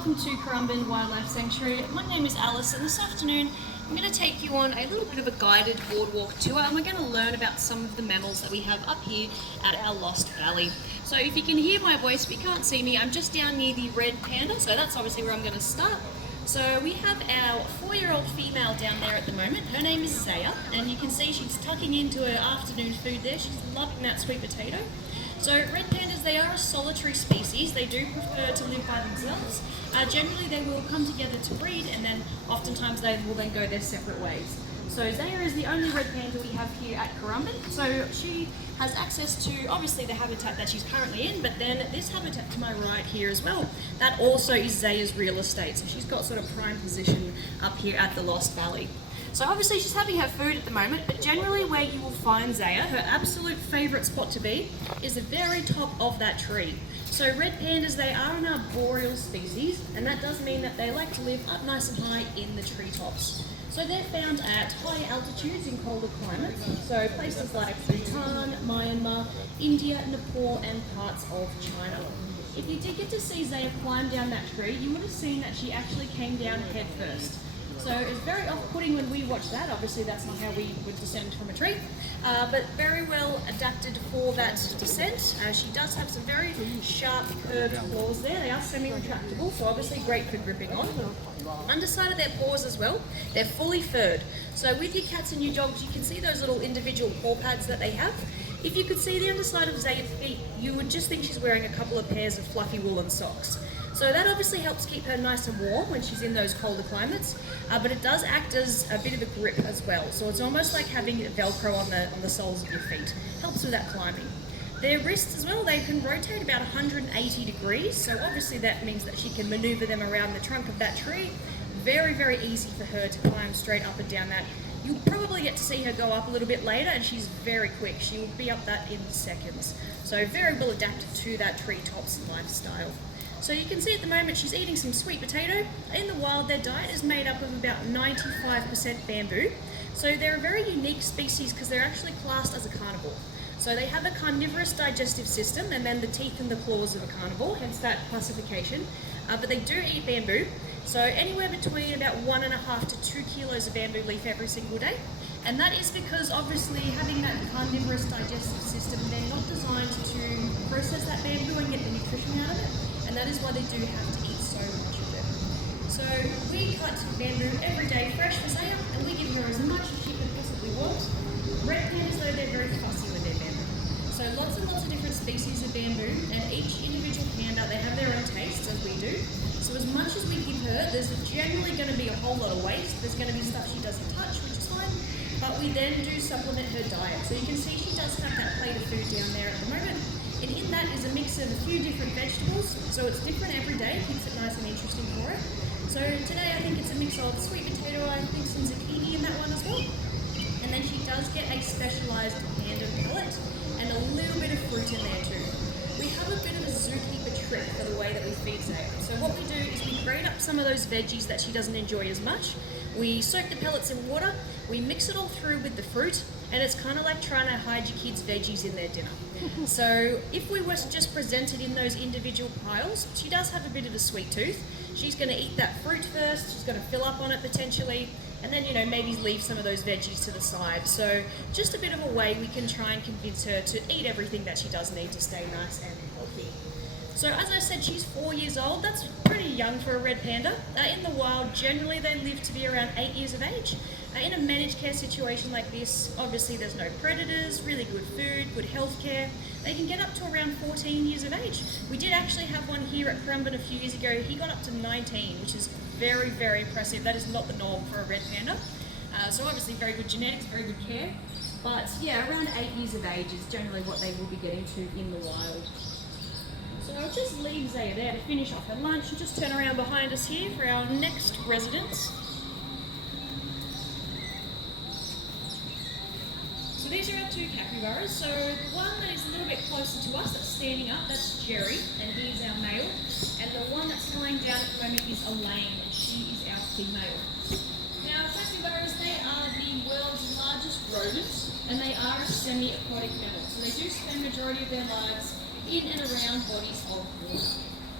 welcome to Currumbin Wildlife Sanctuary. My name is Alice, and this afternoon I'm going to take you on a little bit of a guided boardwalk tour, and we're going to learn about some of the mammals that we have up here at our Lost Valley. So if you can hear my voice but you can't see me, I'm just down near the red panda, so that's obviously where I'm going to start. So we have our 4-year-old female down there at the moment. Her name is Zaya, and you can see she's tucking into her afternoon food there. She's loving that sweet potato. So red pandas, they are a solitary species. They do prefer to live by themselves. Generally they will come together to breed, and then oftentimes they will then go their separate ways. So Zaya is the only red panda we have here at Currumbin. So she has access to obviously the habitat that she's currently in, but then this habitat to my right here as well, that also is Zaya's real estate. So she's got sort of prime position up here at the Lost Valley. So obviously she's having her food at the moment, but generally where you will find Zaya, her absolute favourite spot to be, is the very top of that tree. So red pandas, they are an arboreal species, and that does mean that they like to live up nice and high in the treetops. So they're found at high altitudes in colder climates, so places like Bhutan, Myanmar, India, Nepal and parts of China. If you did get to see Zaya climb down that tree, you would have seen that she actually came down head first. So it's very off-putting when we watch that. Obviously that's not how we would descend from a tree, but very well adapted for that descent. She does have some very sharp curved claws there. They are semi-retractable, so obviously great for gripping on. Underside of their paws as well, they're fully furred. So with your cats and your dogs, you can see those little individual paw pads that they have. If you could see the underside of Zaya's feet, you would just think she's wearing a couple of pairs of fluffy woolen socks. So that obviously helps keep her nice and warm when she's in those colder climates, but it does act as a bit of a grip as well. So it's almost like having Velcro on the soles of your feet. Helps with that climbing. Their wrists as well, they can rotate about 180 degrees, so obviously that means that she can maneuver them around the trunk of that tree. Very, very easy for her to climb straight up and down that. You'll probably get to see her go up a little bit later, and she's very quick. She will be up that in seconds. So very well adapted to that treetops lifestyle. So you can see at the moment she's eating some sweet potato. In the wild, their diet is made up of about 95% bamboo. So they're a very unique species because they're actually classed as a carnivore. So they have a carnivorous digestive system and then the teeth and the claws of a carnivore, hence that classification. But they do eat bamboo. So anywhere between about 1.5 to 2 kilos of bamboo leaf every single day. And that is because obviously having that carnivorous digestive system, they're not designed to process that bamboo and get the nutrition out of it. And that is why they do have to eat so much of it. So we cut bamboo every day fresh for Zaya, and we give her as much as she can possibly want. Red pandas though, they're very fussy with their bamboo. So lots and lots of different species of bamboo, and each individual panda, they have their own tastes as we do. So as much as we give her, there's generally going to be a whole lot of waste. There's going to be stuff she doesn't touch, which is fine, but we then do supplement her diet. So you can see she does have that plate of food down there at the moment. And in that is a mix of a few different vegetables, so it's different every day, keeps it nice and interesting for her. So today I think it's a mix of sweet potato, I think some zucchini in that one as well. And then she does get a specialised panda pellet and a little bit of fruit in there too. We have a bit of a zookeeper trick for the way that we feed Zaya. So what we do is we grate up some of those veggies that she doesn't enjoy as much. We soak the pellets in water, we mix it all through with the fruit, and it's kind of like trying to hide your kids' veggies in their dinner. So if we were to just present it in those individual piles, she does have a bit of a sweet tooth. She's going to eat that fruit first, she's going to fill up on it potentially, and then, you know, maybe leave some of those veggies to the side. So just a bit of a way we can try and convince her to eat everything that she does need to stay nice and healthy. So as I said, she's 4 years old. That's pretty young for a red panda. In the wild, generally they live to be around 8 years of age. In a managed care situation like this, obviously there's no predators, really good food, good health care. They can get up to around 14 years of age. We did actually have one here at Currumbin a few years ago. He got up to 19, which is very, very impressive. That is not the norm for a red panda. So obviously very good genetics, very good care. But yeah, around 8 years of age is generally what they will be getting to in the wild. So I'll just leave Zaya there to finish off her lunch and just turn around behind us here for our next residence. So these are our two capybaras. So the one that is a little bit closer to us, that's standing up, that's Jerry, and he is our male. And the one that's lying down at the moment is Elaine, and she is our female. Now capybaras, they are the world's largest rodents, and they are a semi-aquatic mammal. So they do spend the majority of their lives in and around bodies of water.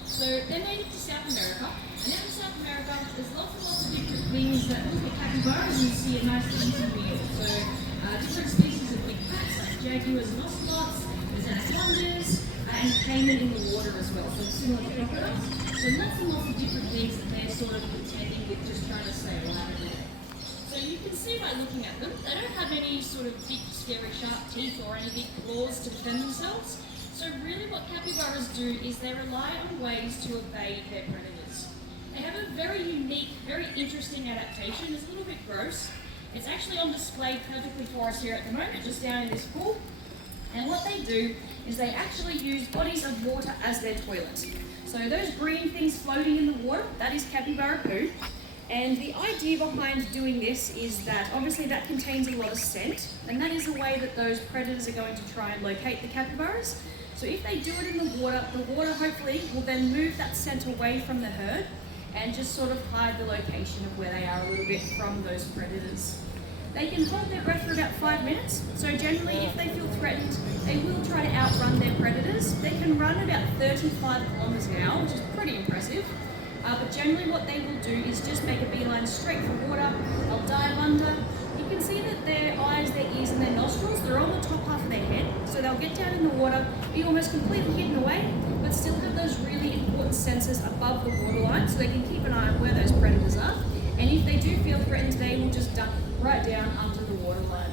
So they're native to South America, that look at capybaras, you see a nice easy meal. So different species of big cats like jaguars and ocelots, there's anacondas, and caiman in the water as well. So similar to crocodiles. So lots and lots of different things that they're sort of contending with, just trying to stay alive in there. So you can see by looking at them, they don't have any sort of big, scary, sharp teeth or any big claws to defend themselves. So really what capybaras do is they rely on ways to evade their predators. They have a very unique, very interesting adaptation. It's a little bit gross. It's actually on display perfectly for us here at the moment, just down in this pool. And what they do is they actually use bodies of water as their toilet. So those green things floating in the water, that is capybara poo. And the idea behind doing this is that obviously that contains a lot of scent, and that is a way that those predators are going to try and locate the capybaras. So if they do it in the water hopefully will then move that scent away from the herd and just sort of hide the location of where they are a little bit from those predators. They can hold their breath for about 5 minutes, so generally if they feel threatened, they will try to outrun their predators. They can run about 35 kilometers an hour, which is pretty impressive. But generally what they will do is just make a beeline straight for water. They'll dive under. You can see that their eyes, their ears and their nostrils, they're on the top half of their head. So they'll get down in the water, be almost completely hidden away, but still have those really important sensors above the waterline so they can keep an eye on where those predators are. And if they do feel threatened, they will just duck right down under the waterline.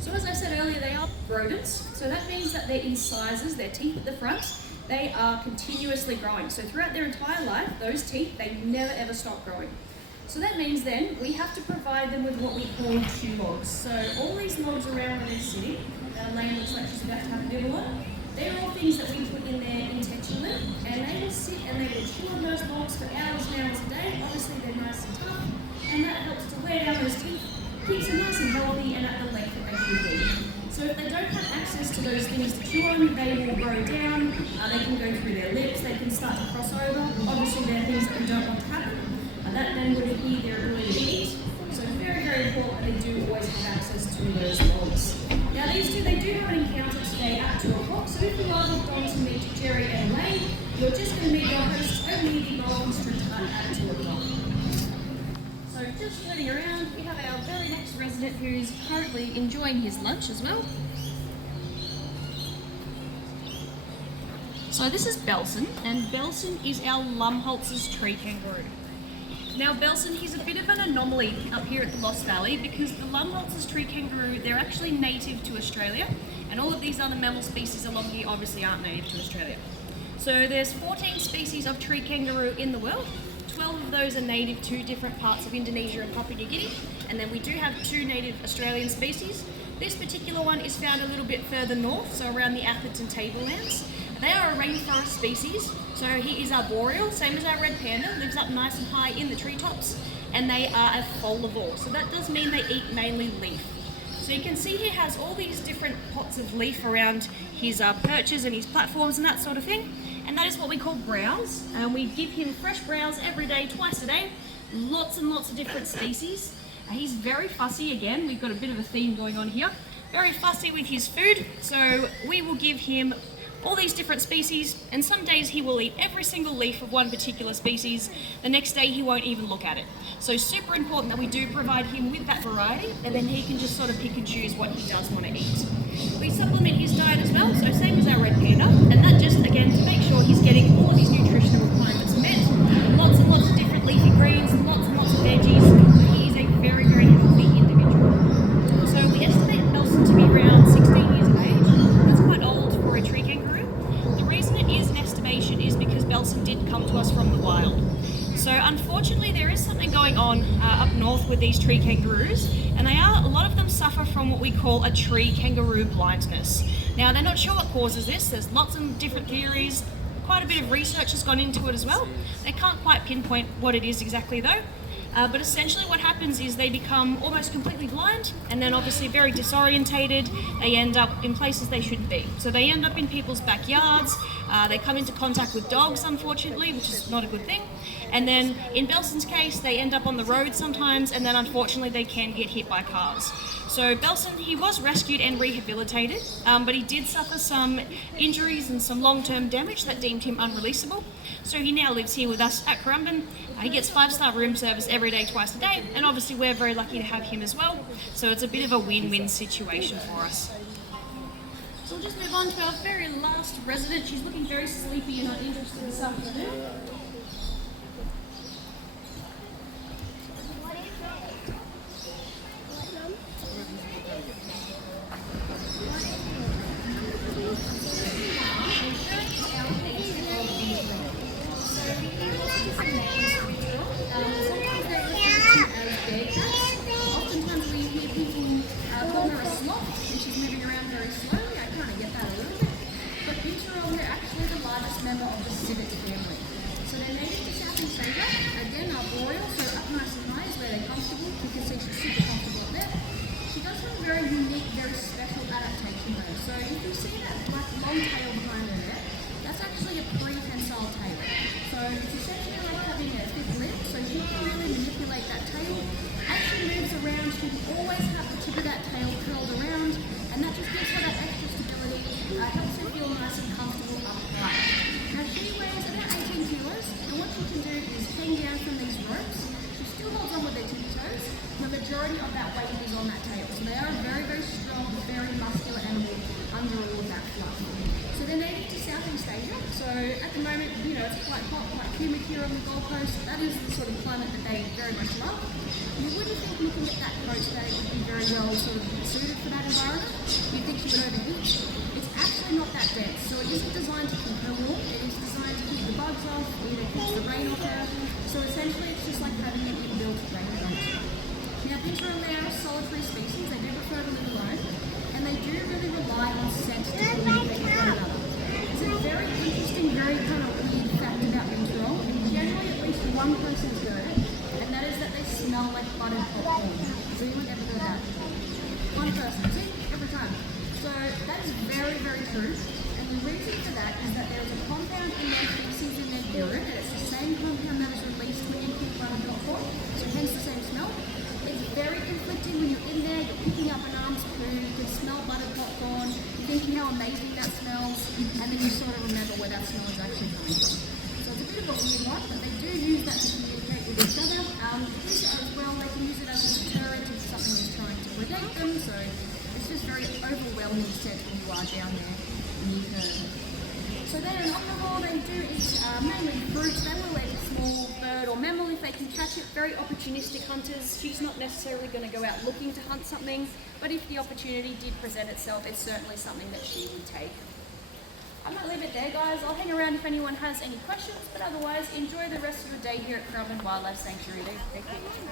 So as I said earlier, they are rodents. So that means that their incisors, their teeth at the front, they are continuously growing. So throughout their entire life, those teeth, they never ever stop growing. So that means then we have to provide them with what we call chew logs. So all these logs around where they're sitting, that Elaine looks like she's about to have a nibble on, they're all things that we put in there intentionally, and they will sit and they will chew on those logs for hours and hours a day. Obviously they're nice and tough, and that helps to wear down those teeth, keeps them nice and healthy and at the length that they should be. So if they don't have access to those things to chew on, they will grow down, they can go through their lips, they can start to cross over. Obviously they're things that we don't want to happen. That then would impede their ability to eat. So very, very important that they do always have access to those logs. Now these two, they do have an encounter today at 2 o'clock. So if you are hooked on to meet Jerry and Elaine, you're just going to meet your host only the Golden Street Hut at 2 o'clock. So just turning around, we have our very next resident who's currently enjoying his lunch as well. So this is Belson, and Belson is our Lumholtz's tree kangaroo. Now Belson, he's a bit of an anomaly up here at the Lost Valley because the Lumholtz's tree kangaroo, they're actually native to Australia, and all of these other mammal species along here obviously aren't native to Australia. So there's 14 species of tree kangaroo in the world. 12 of those are native to different parts of Indonesia and Papua New Guinea, and then we do have 2 native Australian species. This particular one is found a little bit further north, so around the Atherton tablelands. They are a rainforest species, so he is arboreal, same as our red panda, lives up nice and high in the treetops, and they are a folivore, so that does mean they eat mainly leaf. So you can see he has all these different pots of leaf around his perches and his platforms and that sort of thing, and that is what we call browse, and we give him fresh browse every day, twice a day, lots and lots of different species. He's very fussy again, we've got a bit of a theme going on here, very fussy with his food, so we will give him all these different species, and some days he will eat every single leaf of one particular species, the next day he won't even look at it. So super important that we do provide him with that variety, and then he can just sort of pick and choose what he does want to eat. We supplement his diet as well, so same as our red panda, and that just again to make sure he's getting all of his nutritional requirements met, lots and lots of different leafy greens, lots and lots of veggies, so he is a very, very healthy individual. So we estimate Belson to be around 16 years of age. That's quite old for a tree kangaroo. The reason it is an estimation is because Belson did come to us from the wild. So unfortunately there is something going on up north with these tree kangaroos, and a lot of them suffer from what we call a tree kangaroo blindness. Now they're not sure what causes this, there's lots of different theories, quite a bit of research has gone into it as well. They can't quite pinpoint what it is exactly though. But essentially what happens is they become almost completely blind, and then obviously very disorientated. They end up in places they shouldn't be. So they end up in people's backyards, they come into contact with dogs unfortunately, which is not a good thing. And then in Belson's case, they end up on the road sometimes, and then unfortunately they can get hit by cars. So Belson, he was rescued and rehabilitated, but he did suffer some injuries and some long-term damage that deemed him unreleasable. So he now lives here with us at Currumbin. He gets 5-star room service every day, twice a day, and obviously we're very lucky to have him as well. So it's a bit of a win-win situation for us. So we'll just move on to our very last resident. She's looking very sleepy and uninterested this afternoon. Member of the civet family. So they're native to Southeast Asia. Again, arboreal, so up nice and high is where they're comfortable. You can see she's super comfortable up there. She does have a very unique, very special adaptation though. So if you see that black long tail behind her there, that's actually a prehensile tail. So it's essentially like having a thick lip, so she can really manipulate that tail. As she moves around, she will always have the tip of that tail curled around, and that just gives her that extra stability, helps her feel nice and comfortable upright. Now she weighs about 18 kilos, and what she can do is hang down from these ropes. She still holds on with her tippy toes. The majority of that weight is on that tail. So they are a very, very strong, very muscular animal under all of that fluff. So they're native to Southeast Asia. So at the moment, it's quite hot, quite humid here on the Gold Coast. That is the sort of climate that they very much love. You wouldn't think looking at that coat that it would be very well sort of suited for that environment. You'd think she would overheat. It's actually not that dense. So it isn't designed to keep her warm. It is designed to keep the bugs off, either keeps the rain off her. So essentially it's just like having an inbuilt rain gun. Now pincher they are a solitary species. They do prefer to live alone. And they do really rely on scent to communicate with one another. It's a very interesting, very kind of weird fact about pincher. Generally at least one person's heard it. And that is that they smell like buttered popcorn. Has anyone ever heard that? One person. See? Every time. So that is very, very true. And the reason for that is that there is a compound in their feces in their urine, and it's the same compound that is released when you eat buttered popcorn, so hence the same smell. It's very conflicting when you're in there, you're picking up an arm's poo, you can smell buttered popcorn, you're thinking how amazing that smells, and then you sort of remember where that smell is actually coming from. So it's a bit of a weird one, but they do use that to communicate with each other. This as well, they can use it as a deterrent if something is trying to predate them, so it's just very overwhelming sense when you are down there near her. So then an omnivore, they do eat mainly fruit. They will eat a small bird or mammal if they can catch it. Very opportunistic hunters. She's not necessarily going to go out looking to hunt something, but if the opportunity did present itself, it's certainly something that she would take. I might leave it there, guys. I'll hang around if anyone has any questions, but otherwise, enjoy the rest of your day here at Currumbin Wildlife Sanctuary. Thank you.